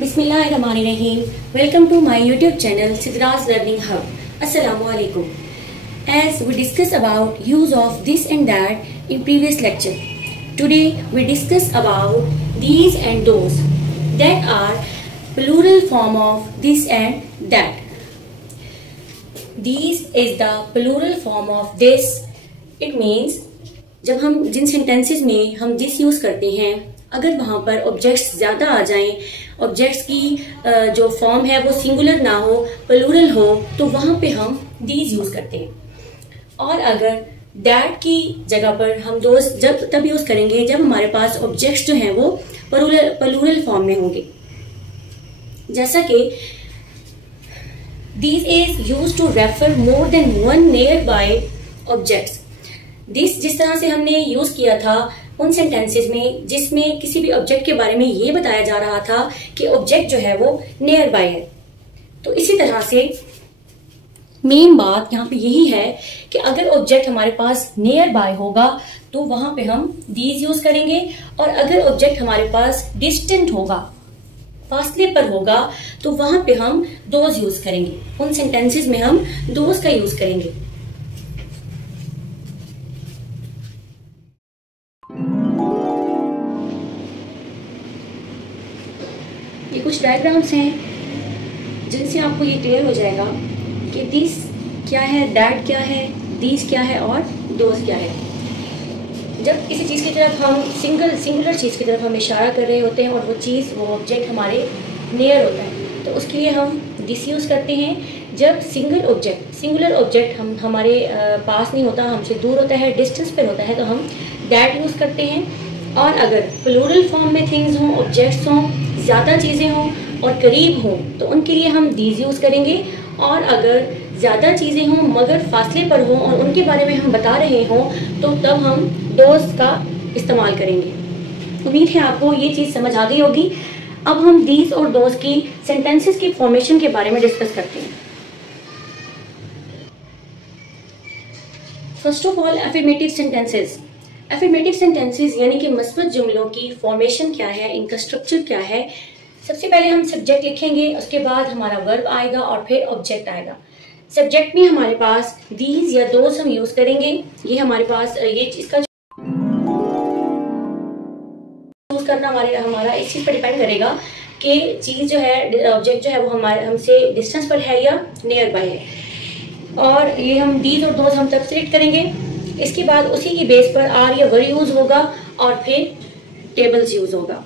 Bismillahirrahmanirrahim. Welcome to my YouTube channel Sidra's Learning Hub. Assalamu alaikum. As we discuss about use of this and that in previous lecture, today we discuss about these and those that are plural form of this and that. These is the plural form of this. It means जब हम जिन sentences में हम this use करते हैं, अगर वहां पर objects ज्यादा आ जाएं, ऑब्जेक्ट्स की जो फॉर्म है वो सिंगुलर ना हो, प्लूरल हो, तो वहां पे हम दीज यूज करते हैं। और अगर दैट की जगह पर हम दोस जब तब यूज करेंगे जब हमारे पास ऑब्जेक्ट्स जो हैं वो प्लूरल फॉर्म में होंगे। जैसा कि this is used to refer more than one nearby objects. This जिस तरह से हमने यूज किया था उन सेंटेंसेस में जिसमें किसी भी ऑब्जेक्ट के बारे में ये बताया जा रहा था कि ऑब्जेक्ट जो है वो नियर बाय है, तो इसी तरह से मेन बात यहाँ पे यही है कि अगर ऑब्जेक्ट हमारे पास नियर बाय होगा तो वहां पे हम दीज यूज करेंगे, और अगर ऑब्जेक्ट हमारे पास डिस्टेंट होगा, फासले पर होगा, तो वहां पे हम दोज यूज करेंगे। उन सेंटेंसेस में हम दोज का यूज करेंगे। ये कुछ डायग्राम्स हैं जिनसे आपको ये क्लियर हो जाएगा कि दिस क्या है, दैट क्या है, दीज क्या है और दोज क्या है। जब किसी चीज़ की तरफ हम सिंगुलर चीज़ की तरफ हम इशारा कर रहे होते हैं और वो ऑब्जेक्ट हमारे नियर होता है, तो उसके लिए हम दिस यूज़ करते हैं। जब सिंगुलर ऑब्जेक्ट हमारे पास नहीं होता, हमसे दूर होता है, डिस्टेंस पर होता है, तो हम दैट यूज़ करते हैं। और अगर प्लूरल फॉर्म में थिंग्स हों, ऑब्जेक्ट्स हों, ज़्यादा चीज़ें हों और करीब हों, तो उनके लिए हम दीज यूज़ करेंगे। और अगर ज़्यादा चीज़ें हों मगर फासले पर हों और उनके बारे में हम बता रहे हों, तो तब हम दोज का इस्तेमाल करेंगे। उम्मीद है आपको ये चीज़ समझ आ गई होगी। अब हम दीज और दोज की सेंटेंसेस की फॉर्मेशन के बारे में डिस्कस करते हैं। First of all, affirmative sentences. Affirmative sentences यानी कि मस्बत जुमलों की फॉर्मेशन क्या है, इनका स्ट्रक्चर क्या है। सबसे पहले हम सब्जेक्ट लिखेंगे, उसके बाद हमारा वर्ब आएगा और फिर ऑब्जेक्ट आएगा। सब्जेक्ट में हमारे पास दीज या दोज हम यूज करेंगे। ये हमारे पास ये इसका यूज करना हमारा इस चीज पर डिपेंड करेगा कि चीज जो है, ऑब्जेक्ट जो है वो हमसे डिस्टेंस पर है या नियर बाय है। और ये हम दीज और दोज हम तब सिलेक्ट करेंगे। इसके बाद उसी की बेस पर आर या वर यूज होगा और फिर टेबल्स यूज होगा।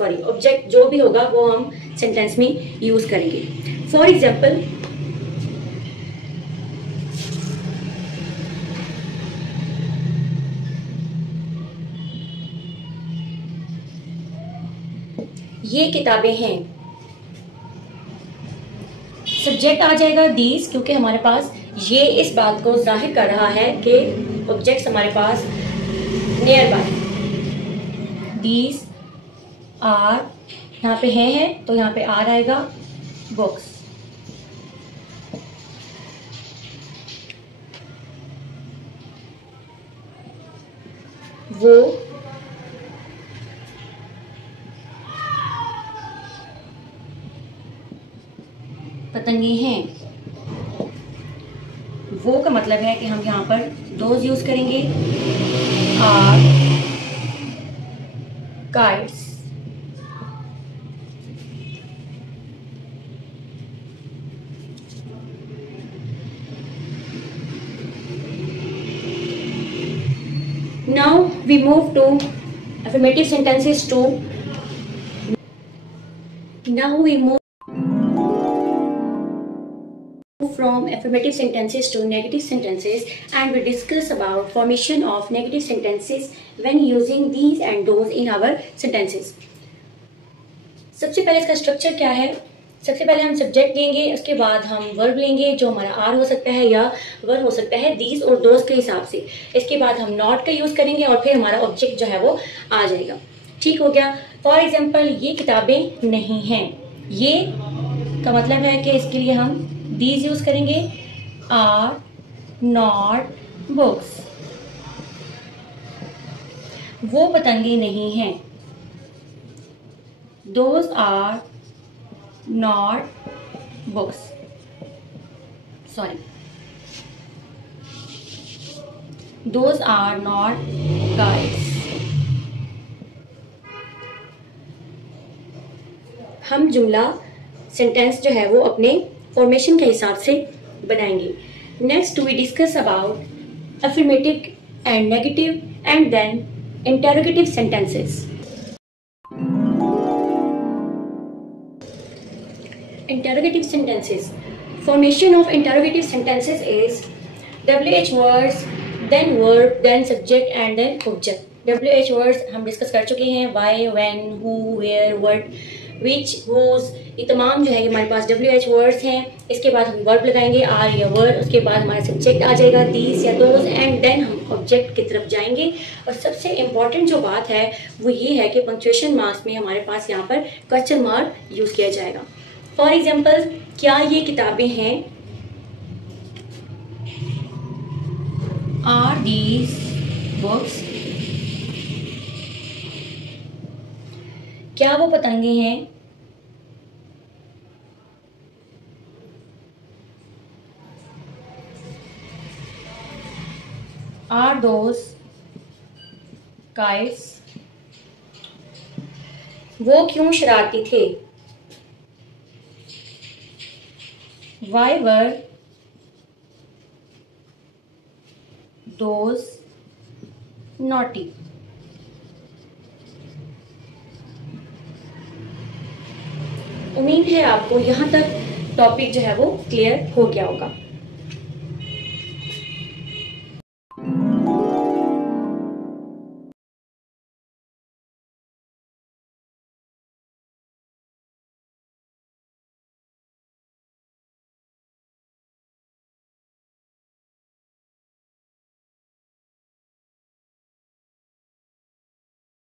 ऑब्जेक्ट जो भी होगा वो हम सेंटेंस में यूज करेंगे। फॉर एग्जाम्पल, ये किताबें हैं, सब्जेक्ट आ जाएगा दीज, क्योंकि हमारे पास ये इस बात को जाहिर कर रहा है कि ऑब्जेक्ट्स हमारे पास नियर बाय। दीज आर, यहाँ पे है तो यहाँ पे आर आएगा। बुक्स, वो पतंगे हैं। वो का मतलब है कि हम यहाँ पर दोज यूज करेंगे। Are kites, now we move to affirmative sentences to from affirmative sentences to negative sentences, and we discuss about formation of negative sentences when using these and those in our sentences. सबसे पहले इसका structure क्या है। सबसे पहले हम subject लेंगे, उसके बाद हम वर्ब लेंगे जो हमारा आर हो सकता है या वर्ब हो सकता है दीज और दोज के हिसाब से। इसके बाद हम नॉट का यूज करेंगे और फिर हमारा ऑब्जेक्ट जो है वो आ जाएगा। ठीक हो गया। फॉर एग्जाम्पल, ये किताबें नहीं हैं, ये का मतलब है कि इसके लिए हम दीज यूज करेंगे। Are not books. वो पतंगे नहीं हैं। Those are not books, sorry, those are not guides. हम जुमला सेंटेंस जो है वो अपने फॉर्मेशन के हिसाब से बनाएंगे। Next we discuss about affirmative and negative and then interrogative sentences. Interrogative sentences. Formation of interrogative sentences is WH words, then verb, then subject and then object. WH words हम discuss कर चुके हैं, why, when, who, where, what, which, whose, ये तमाम जो है हमारे पास WH words हैं। इसके बाद हम verb लगाएंगे are या were, उसके बाद हमारा subject आ जाएगा these या those, and then हम object की तरफ जाएंगे। और सबसे important जो बात है वो ये है कि punctuation marks में हमारे पास यहाँ पर question mark यूज़ किया जाएगा। फॉर एग्जाम्पल, क्या ये किताबें हैं? Are these books? क्या वो पतंगे हैं? Are those kites? वो क्यों शरारती थे? Why were those naughty? उम्मीद है आपको यहाँ तक टॉपिक जो है वो क्लियर हो गया होगा।